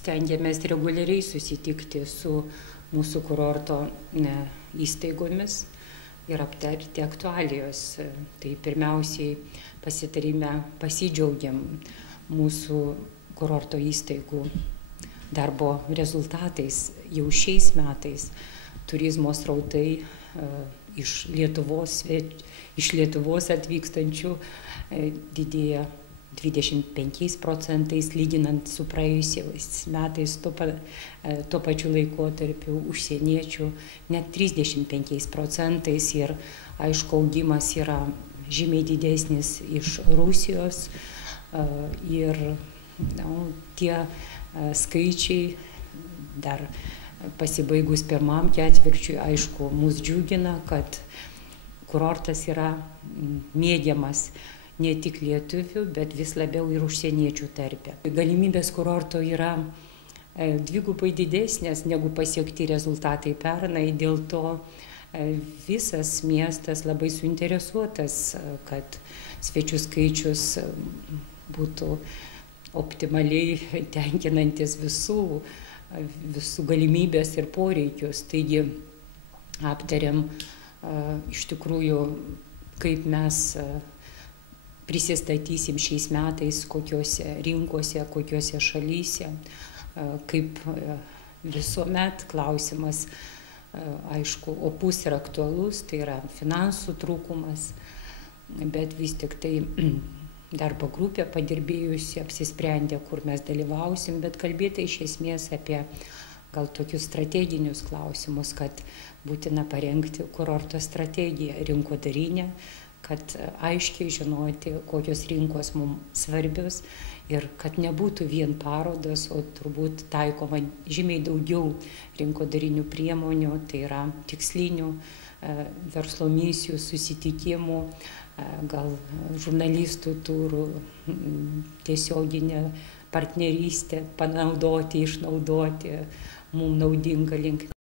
stengiamės reguliariai susitikti su mūsų kurorto įstaigomis ir aptarti aktualijos. Tai pirmiausiai pasitarime pasidžiaugiam mūsų kurorto įstaigų darbo rezultatais. Jau šiais metais turizmo srautai iš Lietuvos atvykstančių didėja 25%, lyginant su praėjusiais metais tuo pačiu laikotarpiu, užsieniečių net 35%, ir aišku, augimas yra žymiai didesnis iš Rusijos, ir tie skaičiai dar pasibaigus pirmam ketvirčiui, aišku, mus džiugina, kad kurortas yra mėgiamas ne tik lietuvių, bet vis labiau ir užsieniečių tarpe. Galimybės kurorto yra dvigubai didesnės negu pasiekti rezultatai pernai, dėl to visas miestas labai suinteresuotas, kad svečių skaičius būtų optimaliai tenkinantis visų galimybės ir poreikius. Taigi aptariam iš tikrųjų, kaip mes prisistatysim šiais metais, kokiose rinkose, kokiose šalyse. Kaip visuomet klausimas, aišku, opus ir aktualus, tai yra finansų trūkumas, bet vis tik tai darbo grupė padirbėjusi apsisprendė, kur mes dalyvausim, bet kalbėta iš esmės apie gal tokius strateginius klausimus, kad būtina parengti kurorto strategiją rinkodarinę, kad aiškiai žinoti, kokios rinkos mums svarbios ir kad nebūtų vien parodos, o turbūt taikoma žymiai daugiau rinkodarinių priemonių, tai yra tikslinių verslo misijų, susitikimų, gal žurnalistų turų, tiesioginė partnerystė, panaudoti, išnaudoti mums naudingą linkmę.